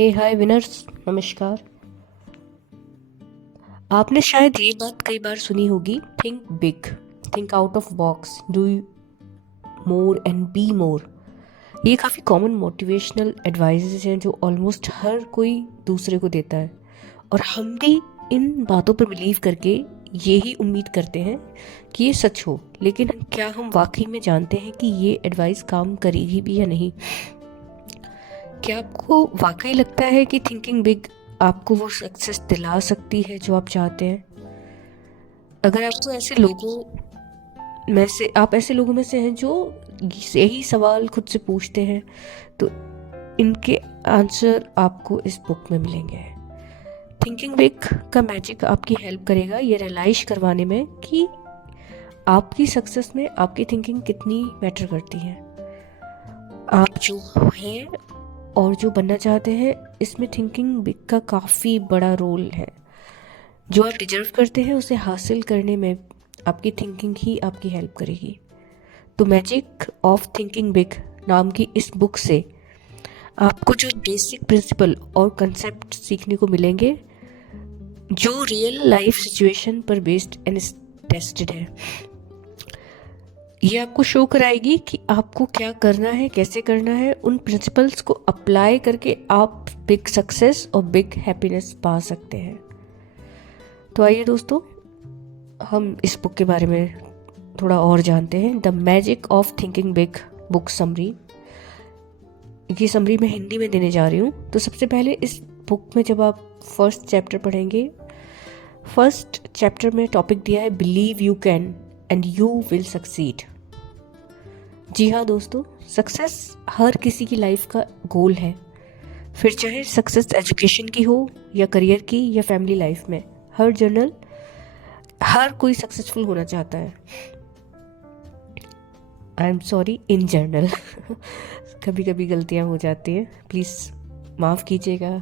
हे hi winners, नमस्कार। आपने शायद ये बात कई बार सुनी होगी, think big, think out of box, do more and be more. ये काफ़ी कॉमन मोटिवेशनल एडवाइसेस हैं जो ऑलमोस्ट हर कोई दूसरे को देता है, और हम भी इन बातों पर बिलीव करके यही उम्मीद करते हैं कि ये सच हो। लेकिन क्या हम वाकई में जानते हैं कि ये एडवाइस काम करेगी भी या नहीं? क्या आपको वाकई लगता है कि थिंकिंग बिग आपको वो सक्सेस दिला सकती है जो आप चाहते हैं? अगर आपको ऐसे लोगों में से हैं जो यही सवाल खुद से पूछते हैं, तो इनके आंसर आपको इस बुक में मिलेंगे। थिंकिंग बिग का मैजिक आपकी हेल्प करेगा ये रियलाइज करवाने में कि आपकी सक्सेस में आपकी थिंकिंग कितनी मैटर करती है। आप जो हैं और जो बनना चाहते हैं, इसमें थिंकिंग बिग का काफ़ी बड़ा रोल है। जो आप डिजर्व करते हैं उसे हासिल करने में आपकी थिंकिंग ही आपकी हेल्प करेगी। तो मैजिक ऑफ थिंकिंग बिग नाम की इस बुक से आपको जो बेसिक प्रिंसिपल और कंसेप्ट सीखने को मिलेंगे जो रियल लाइफ सिचुएशन पर बेस्ड एंड टेस्टेड है। ये आपको शो कराएगी कि आपको क्या करना है, कैसे करना है। उन प्रिंसिपल्स को अप्लाई करके आप बिग सक्सेस और बिग हैप्पीनेस पा सकते हैं। तो आइए दोस्तों, हम इस बुक के बारे में थोड़ा और जानते हैं। The magic of thinking big book summary. ये समरी मैं हिंदी में देने जा रही हूँ। तो सबसे पहले इस बुक में जब आप फर्स्ट चैप्टर पढ़ेंगे, फर्स्ट चैप्टर में टॉपिक दिया है believe you can and you will succeed. जी हाँ दोस्तों, सक्सेस हर किसी की लाइफ का गोल है, फिर चाहे सक्सेस एजुकेशन की हो या करियर की या फैमिली लाइफ में। हर कोई सक्सेसफुल होना चाहता है। I am sorry, in general कभी कभी गलतियाँ हो जाती हैं, प्लीज़ माफ़ कीजिएगा।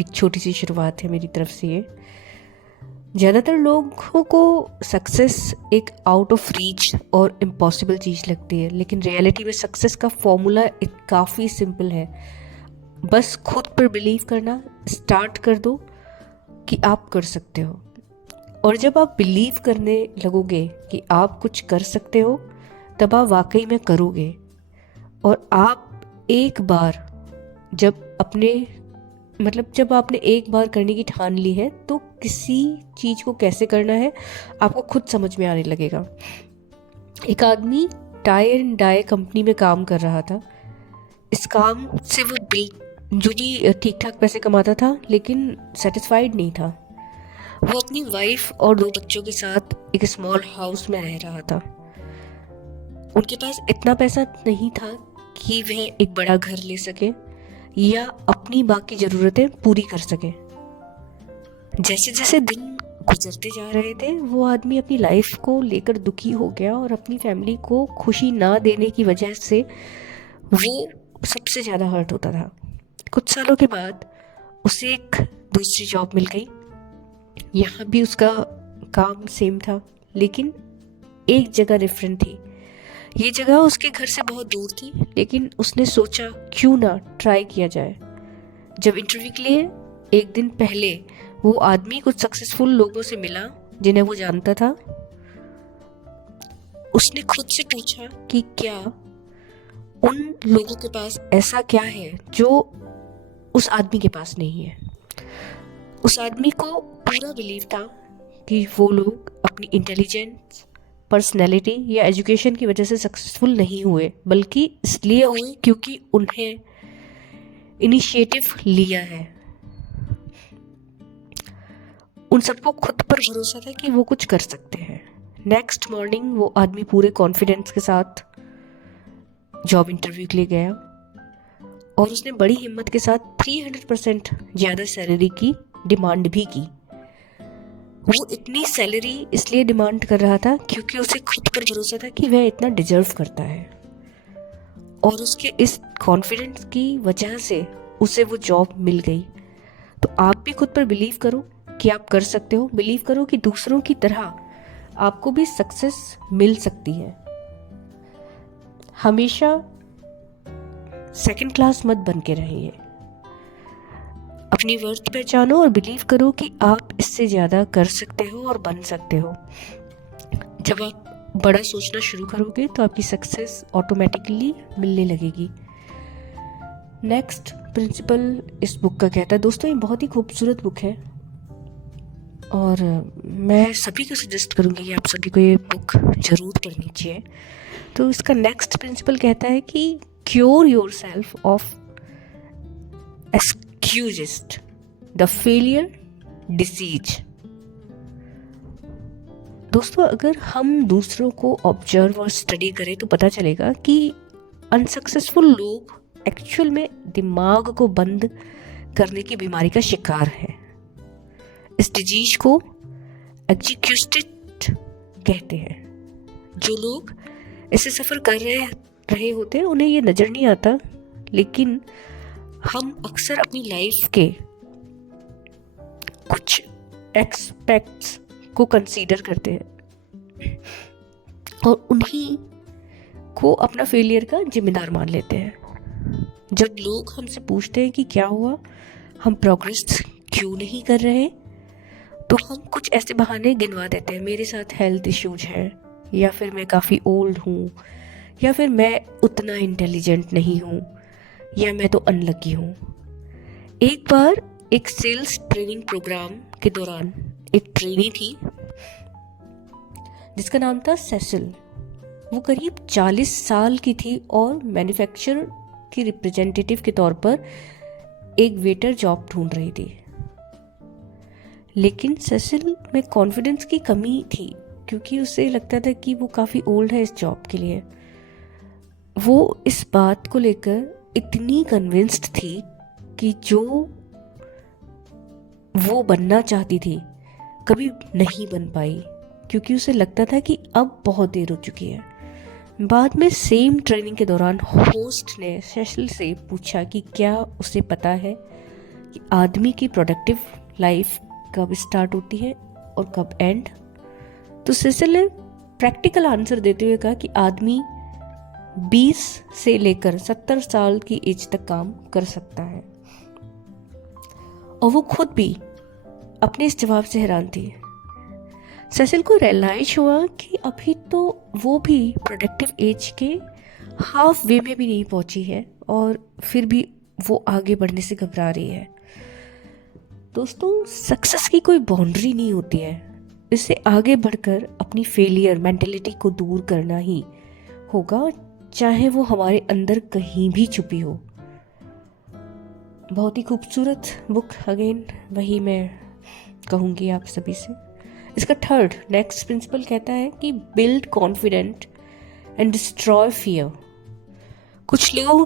एक छोटी सी शुरुआत है मेरी तरफ से ये। ज़्यादातर लोगों को सक्सेस एक आउट ऑफ रीच और इम्पॉसिबल चीज़ लगती है, लेकिन रियलिटी में सक्सेस का फॉर्मूला काफ़ी सिंपल है। बस खुद पर बिलीव करना स्टार्ट कर दो कि आप कर सकते हो। और जब आप बिलीव करने लगोगे कि आप कुछ कर सकते हो, तब आप वाकई में करोगे। और आप एक बार जब आपने एक बार करने की ठान ली है, तो किसी चीज़ को कैसे करना है आपको खुद समझ में आने लगेगा। एक आदमी टाई एंड डाई कंपनी में काम कर रहा था। इस काम से वो ठीक ठाक पैसे कमाता था, लेकिन सेटिस्फाइड नहीं था। वो अपनी वाइफ और 2 बच्चों के साथ एक स्मॉल हाउस में रह रहा था। उनके पास इतना पैसा नहीं था कि वह एक बड़ा घर ले सके या अपनी बाकी ज़रूरतें पूरी कर सके। जैसे जैसे दिन गुजरते जा रहे थे, वो आदमी अपनी लाइफ को लेकर दुखी हो गया और अपनी फैमिली को खुशी ना देने की वजह से वो सबसे ज़्यादा हर्ट होता था। कुछ सालों के बाद उसे एक दूसरी जॉब मिल गई। यहाँ भी उसका काम सेम था, लेकिन एक जगह डिफरेंट थी। ये जगह उसके घर से बहुत दूर थी, लेकिन उसने सोचा क्यों ना ट्राई किया जाए। जब इंटरव्यू के लिए एक दिन पहले वो आदमी कुछ सक्सेसफुल लोगों से मिला जिन्हें वो जानता था। उसने खुद से पूछा कि क्या उन लोगों के पास ऐसा क्या है जो उस आदमी के पास नहीं है। उस आदमी को पूरा बिलीव था कि वो लोग अपनी इंटेलिजेंस, पर्सनैलिटी या एजुकेशन की वजह से सक्सेसफुल नहीं हुए, बल्कि इसलिए हुए क्योंकि उन्हें इनिशिएटिव लिया है। उन सबको खुद पर भरोसा था कि वो कुछ कर सकते हैं। नेक्स्ट मॉर्निंग वो आदमी पूरे कॉन्फिडेंस के साथ जॉब इंटरव्यू के लिए गया और उसने बड़ी हिम्मत के साथ 300% ज़्यादा सैलरी की डिमांड भी की। वो इतनी सैलरी इसलिए डिमांड कर रहा था क्योंकि उसे खुद पर भरोसा था कि वह इतना डिजर्व करता है, और उसके इस कॉन्फिडेंस की वजह से उसे वो जॉब मिल गई। तो आप भी खुद पर बिलीव करो कि आप कर सकते हो। बिलीव करो कि दूसरों की तरह आपको भी सक्सेस मिल सकती है। हमेशा सेकंड क्लास मत बन के रहिए। अपनी वर्थ पहचानो और बिलीव करो कि आप इससे ज़्यादा कर सकते हो और बन सकते हो। जब आप बड़ा सोचना शुरू करोगे तो आपकी सक्सेस ऑटोमेटिकली मिलने लगेगी। नेक्स्ट प्रिंसिपल इस बुक का कहता है, दोस्तों ये बहुत ही खूबसूरत बुक है और मैं सभी को सजेस्ट करूँगी कि आप सभी को ये बुक ज़रूर पढ़नी चाहिए। तो इसका नेक्स्ट प्रिंसिपल कहता है कि cure your self of excuses the failure disease. दोस्तों अगर हम दूसरों को ऑब्जर्व और स्टडी करें तो पता चलेगा कि अनसक्सेसफुल लोग एक्चुअल में दिमाग को बंद करने की बीमारी का शिकार है। इस डिजीज को एग्जीक्यूटेड कहते हैं। जो लोग इससे सफ़र कर रहे होते हैं उन्हें ये नज़र नहीं आता, लेकिन हम अक्सर अपनी लाइफ के कुछ एक्सपेक्ट्स को कंसीडर करते हैं और उन्हीं को अपना फेलियर का जिम्मेदार मान लेते हैं। जब लोग हमसे पूछते हैं कि क्या हुआ, हम प्रोग्रेस क्यों नहीं कर रहे, तो हम कुछ ऐसे बहाने गिनवा देते हैं, मेरे साथ हेल्थ इश्यूज हैं, या फिर मैं काफ़ी ओल्ड हूँ, या फिर मैं उतना इंटेलिजेंट नहीं हूँ, या मैं तो अनलकी हूँ। एक बार एक सेल्स ट्रेनिंग प्रोग्राम के दौरान एक ट्रेनी थी जिसका नाम था सेसिल। वो करीब 40 साल की थी और मैन्युफैक्चरर की रिप्रेजेंटेटिव के तौर पर एक वेटर जॉब ढूंढ रही थी। लेकिन सेसिल में कॉन्फिडेंस की कमी थी क्योंकि उसे लगता था कि वो काफ़ी ओल्ड है इस जॉब के लिए। वो इस बात को लेकर इतनी कन्विंस्ड थी कि जो वो बनना चाहती थी कभी नहीं बन पाई, क्योंकि उसे लगता था कि अब बहुत देर हो चुकी है। बाद में सेम ट्रेनिंग के दौरान होस्ट ने सेसिल से पूछा कि क्या उसे पता है कि आदमी की प्रोडक्टिव लाइफ कब स्टार्ट होती है और कब एंड। तो सेसिल ने प्रैक्टिकल आंसर देते हुए कहा कि आदमी 20 से लेकर 70 साल की एज तक काम कर सकता है। और वो खुद भी अपने इस जवाब से हैरान थी। सेसिल को रियलाइज हुआ कि अभी तो वो भी प्रोडक्टिव एज के हाफ वे में भी नहीं पहुंची है और फिर भी वो आगे बढ़ने से घबरा रही है। दोस्तों सक्सेस की कोई बाउंड्री नहीं होती है, इससे आगे बढ़कर अपनी फेलियर मेंटेलिटी को दूर करना ही होगा, चाहे वो हमारे अंदर कहीं भी छुपी हो। बहुत ही खूबसूरत बुक, अगेन वही मैं कहूँगी आप सभी से। इसका थर्ड नेक्स्ट प्रिंसिपल कहता है कि build confident and destroy fear. कुछ लोगों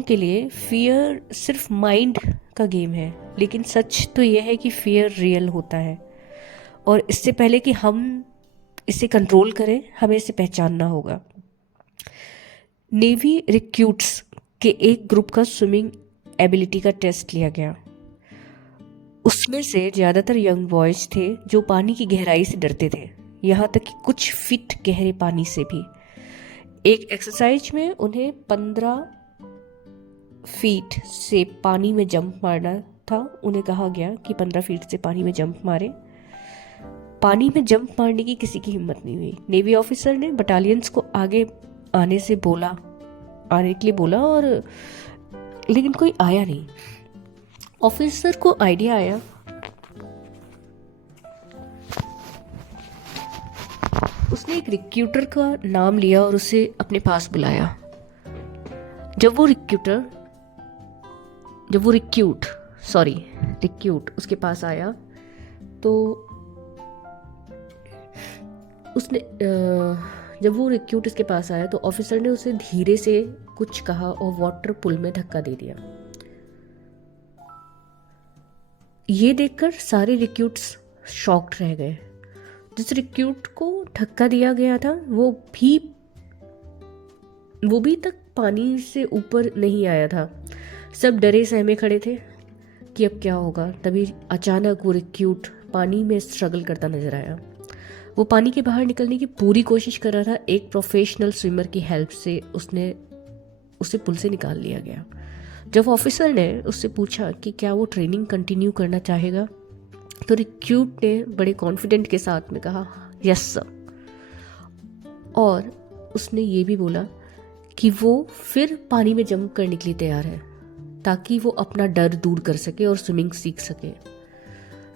के लिए फियर सिर्फ माइंड का गेम है, लेकिन सच तो यह है कि फियर रियल होता है और इससे पहले कि हम इसे कंट्रोल करें हमें इसे पहचानना होगा। नेवी रिक्रूट्स के एक ग्रुप का स्विमिंग एबिलिटी का टेस्ट लिया गया। उसमें से ज़्यादातर यंग बॉयज थे जो पानी की गहराई से डरते थे, यहाँ तक कि कुछ फीट गहरे पानी से भी। एक एक्सरसाइज में उन्हें 15 फीट से पानी में जंप मारना था। उन्हें कहा गया कि 15 फीट से पानी में जंप मारे। पानी में जंप मारने की किसी की हिम्मत नहीं हुई। नेवी ऑफिसर ने बटालियंस को आगे आने के लिए बोला और लेकिन कोई आया नहीं। ऑफिसर को आइडिया आया उसने एक रिक्रूटर का नाम लिया और उसे अपने पास बुलाया। जब वो रिक्रूट उसके पास आया तो तो ऑफिसर ने उसे धीरे से कुछ कहा और वाटर पूल में धक्का दे दिया। ये देखकर सारे रिक्रूट्स शॉक्ड रह गए। जिस रिक्रूट को धक्का दिया गया था वो भी तक पानी से ऊपर नहीं आया था। सब डरे सहमे खड़े थे कि अब क्या होगा। तभी अचानक वो रिक्रूट पानी में स्ट्रगल करता नजर आया। वो पानी के बाहर निकलने की पूरी कोशिश कर रहा था। एक प्रोफेशनल स्विमर की हेल्प से उसे पुल से निकाल लिया गया। जब ऑफिसर ने उससे पूछा कि क्या वो ट्रेनिंग कंटिन्यू करना चाहेगा, तो रिक्रूट ने बड़े कॉन्फिडेंट के साथ में कहा यस सर, और उसने ये भी बोला कि वो फिर पानी में जंप करने के लिए तैयार है ताकि वो अपना डर दूर कर सके और स्विमिंग सीख सके।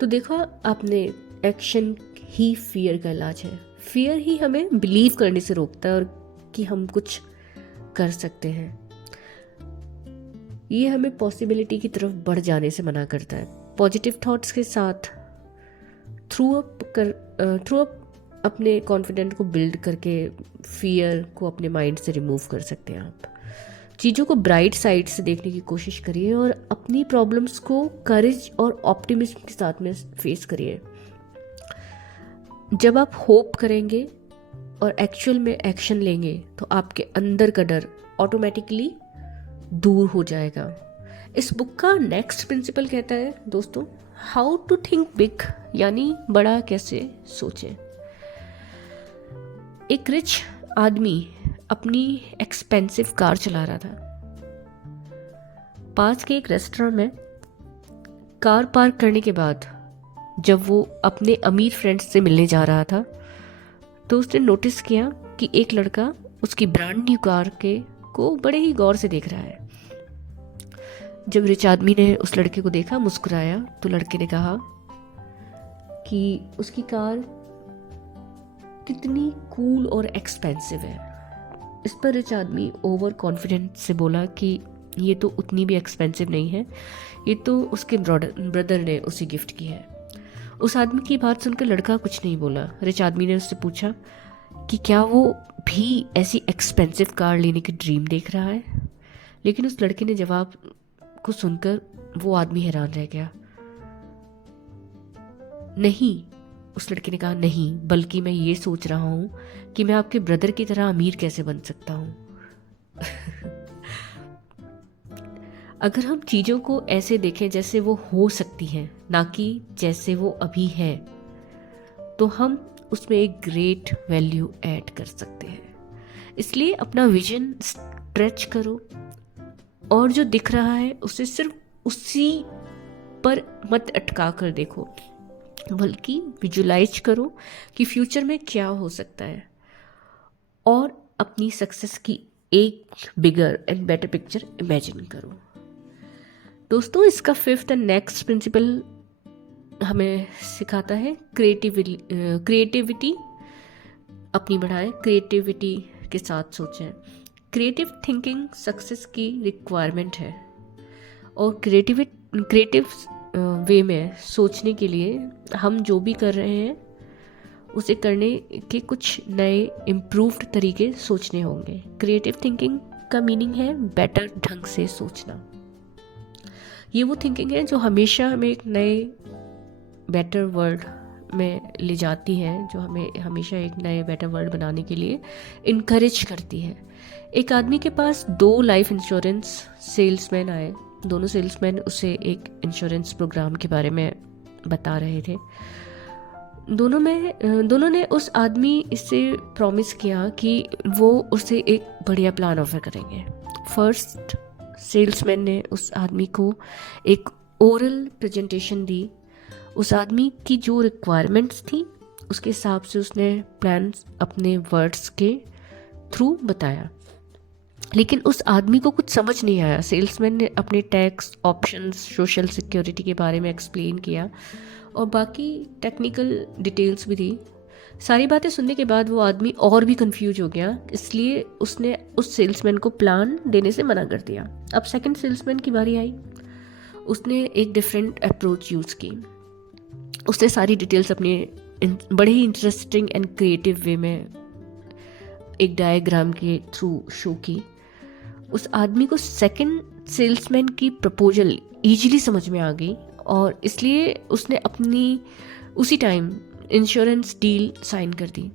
तो देखा आपने, एक्शन ही फियर का इलाज है। फियर ही हमें बिलीव करने से रोकता है और कि हम कुछ कर सकते हैं। ये हमें पॉसिबिलिटी की तरफ बढ़ जाने से मना करता है। पॉजिटिव थॉट्स के साथ थ्रू अप अपने कॉन्फिडेंट को बिल्ड करके फियर को अपने माइंड से रिमूव कर सकते हैं। आप चीज़ों को ब्राइट साइड से देखने की कोशिश करिए और अपनी प्रॉब्लम्स को करेज और ऑप्टिमिज्म के साथ में फेस करिए। जब आप होप करेंगे और एक्चुअल में एक्शन लेंगे तो आपके अंदर का डर ऑटोमेटिकली दूर हो जाएगा। इस बुक का नेक्स्ट प्रिंसिपल कहता है दोस्तों, हाउ टू थिंक बिग, यानी बड़ा कैसे सोचें। एक रिच आदमी अपनी एक्सपेंसिव कार चला रहा था। पास के एक रेस्टोरेंट में कार पार्क करने के बाद जब वो अपने अमीर फ्रेंड्स से मिलने जा रहा था तो उसने नोटिस किया कि एक लड़का उसकी ब्रांड न्यू कार को बड़े ही गौर से देख रहा है। जब रिच आदमी ने उस लड़के को देखा, मुस्कुराया, तो लड़के ने कहा कि उसकी कार कितनी कूल और एक्सपेंसिव है। इस पर रिच आदमी ओवर कॉन्फिडेंट से बोला कि ये तो उतनी भी एक्सपेंसिव नहीं है, ये तो उसके ब्रदर ने उसे गिफ्ट की है। उस आदमी की बात सुनकर लड़का कुछ नहीं बोला। रिच आदमी ने उससे पूछा कि क्या वो भी ऐसी एक्सपेंसिव कार लेने की ड्रीम देख रहा है, लेकिन उस लड़के ने जवाब को सुनकर वो आदमी हैरान रह गया। नहीं, उस लड़के ने कहा, नहीं, बल्कि मैं ये सोच रहा हूँ कि मैं आपके ब्रदर की तरह अमीर कैसे बन सकता हूँ। अगर हम चीज़ों को ऐसे देखें जैसे वो हो सकती हैं, ना कि जैसे वो अभी है, तो हम उसमें एक ग्रेट वैल्यू ऐड कर सकते हैं। इसलिए अपना विजन स्ट्रेच करो और जो दिख रहा है उसे सिर्फ उसी पर मत अटका कर देखो, बल्कि विजुलाइज करो कि फ्यूचर में क्या हो सकता है और अपनी सक्सेस की एक bigger and better picture imagine करो। दोस्तों, इसका फिफ्थ एंड नेक्स्ट प्रिंसिपल हमें सिखाता है क्रिएटिविटी अपनी बढ़ाएं, क्रिएटिविटी के साथ सोचें। क्रिएटिव थिंकिंग सक्सेस की रिक्वायरमेंट है और क्रिएटिव वे में सोचने के लिए हम जो भी कर रहे हैं उसे करने के कुछ नए इम्प्रूव्ड तरीके सोचने होंगे। क्रिएटिव थिंकिंग का मीनिंग है बेटर ढंग से सोचना। ये वो थिंकिंग है जो हमेशा हमें एक नए बेटर वर्ल्ड में ले जाती है, जो हमें हमेशा एक नए बेटर वर्ल्ड बनाने के लिए इनकरेज करती है। एक आदमी के पास 2 लाइफ इंश्योरेंस सेल्समैन आए। दोनों सेल्समैन उसे एक इंश्योरेंस प्रोग्राम के बारे में बता रहे थे। दोनों ने उस आदमी से प्रॉमिस किया कि वो उसे एक बढ़िया प्लान ऑफर करेंगे। फर्स्ट सेल्समैन ने उस आदमी को एक ओरल प्रेजेंटेशन दी। उस आदमी की जो रिक्वायरमेंट्स थी उसके हिसाब से उसने प्लान अपने वर्ड्स के थ्रू बताया, लेकिन उस आदमी को कुछ समझ नहीं आया। सेल्समैन ने अपने टैक्स ऑप्शंस, सोशल सिक्योरिटी के बारे में एक्सप्लेन किया और बाकी टेक्निकल डिटेल्स भी दी। सारी बातें सुनने के बाद वो आदमी और भी कंफ्यूज हो गया, इसलिए उसने उस सेल्समैन को प्लान देने से मना कर दिया। अब सेकंड सेल्समैन की बारी आई। उसने एक डिफरेंट अप्रोच यूज़ की। उसने सारी डिटेल्स अपने बड़े ही इंटरेस्टिंग एंड क्रिएटिव वे में एक डायग्राम के थ्रू शो की। उस आदमी को सेकंड सेल्समैन की प्रपोजल ईजिली समझ में आ गई और इसलिए उसने अपनी उसी टाइम इंश्योरेंस डील साइन कर दी।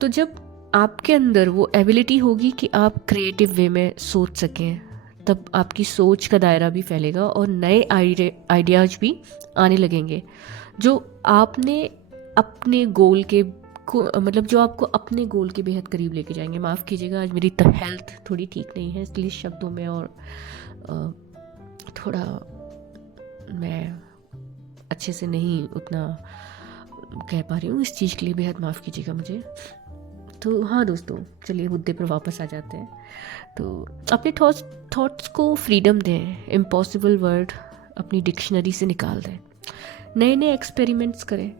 तो जब आपके अंदर वो एबिलिटी होगी कि आप क्रिएटिव वे में सोच सकें, तब आपकी सोच का दायरा भी फैलेगा और नए आइडियाज भी आने लगेंगे जो आपने अपने गोल के मतलब जो आपको अपने गोल के बेहद करीब लेके जाएंगे। माफ़ कीजिएगा, आज मेरी हेल्थ थोड़ी ठीक नहीं है, इसलिए शब्दों में और थोड़ा मैं अच्छे से नहीं उतना कह पा रही हूँ। इस चीज़ के लिए बेहद माफ़ कीजिएगा मुझे। तो हाँ दोस्तों, चलिए मुद्दे पर वापस आ जाते हैं। तो अपने थॉट्स को फ्रीडम दें, इम्पॉसिबल वर्ड अपनी डिक्शनरी से निकाल दें, नए नए एक्सपेरिमेंट्स करें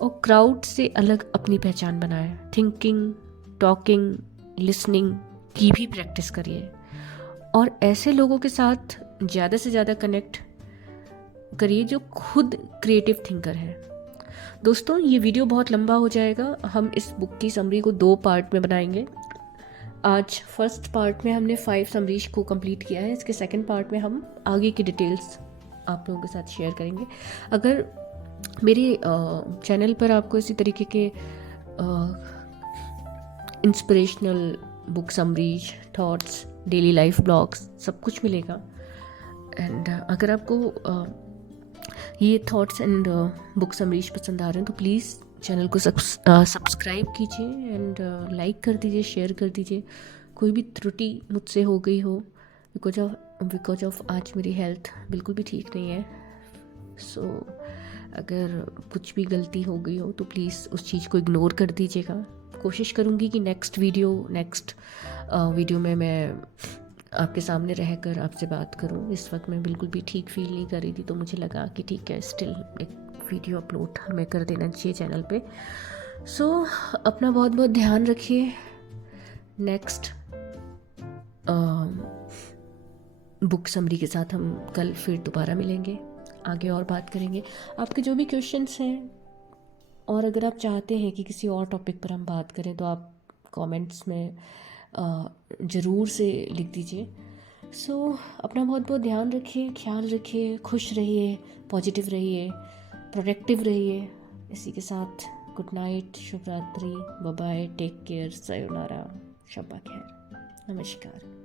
और क्राउड से अलग अपनी पहचान बनाएं। थिंकिंग, टॉकिंग, लिसनिंग की भी प्रैक्टिस करिए और ऐसे लोगों के साथ ज़्यादा से ज़्यादा कनेक्ट करिए जो खुद क्रिएटिव थिंकर हैं। दोस्तों, ये वीडियो बहुत लंबा हो जाएगा, हम इस बुक की समरी को 2 पार्ट में बनाएंगे। आज फर्स्ट पार्ट में हमने 5 समरीज को कंप्लीट किया है, इसके सेकंड पार्ट में हम आगे की डिटेल्स आप लोगों के साथ शेयर करेंगे। अगर मेरे चैनल पर आपको इसी तरीके के inspirational book summaries, thoughts, daily life blogs सब कुछ मिलेगा। एंड अगर आपको ये थॉट्स एंड बुक समरीज पसंद आ रहे हैं तो प्लीज़ चैनल को सब्सक्राइब कीजिए एंड लाइक कर दीजिए, शेयर कर दीजिए। कोई भी त्रुटि मुझसे हो गई हो बिकॉज ऑफ आज मेरी हेल्थ बिल्कुल भी ठीक नहीं है। सो अगर कुछ भी गलती हो गई हो तो प्लीज़ उस चीज़ को इग्नोर कर दीजिएगा। कोशिश करूँगी कि नेक्स्ट वीडियो में मैं आपके सामने रहकर आपसे बात करूं। इस वक्त मैं बिल्कुल भी ठीक फील नहीं कर रही थी, तो मुझे लगा कि ठीक है, स्टिल एक वीडियो अपलोड हमें कर देना चाहिए चैनल पे। सो अपना बहुत बहुत ध्यान रखिए। नेक्स्ट बुक समरी के साथ हम कल फिर दोबारा मिलेंगे, आगे और बात करेंगे। आपके जो भी क्वेश्चंस हैं और अगर आप चाहते हैं कि किसी और टॉपिक पर हम बात करें तो आप कमेंट्स में ज़रूर से लिख दीजिए। सो अपना बहुत बहुत ध्यान रखिए, ख्याल रखिए, खुश रहिए, पॉजिटिव रहिए, प्रोडक्टिव रहिए। इसी के साथ गुड नाइट, शुभ रात्रि, bye bye, take care, sayonara, शब्बा खैर, नमस्कार।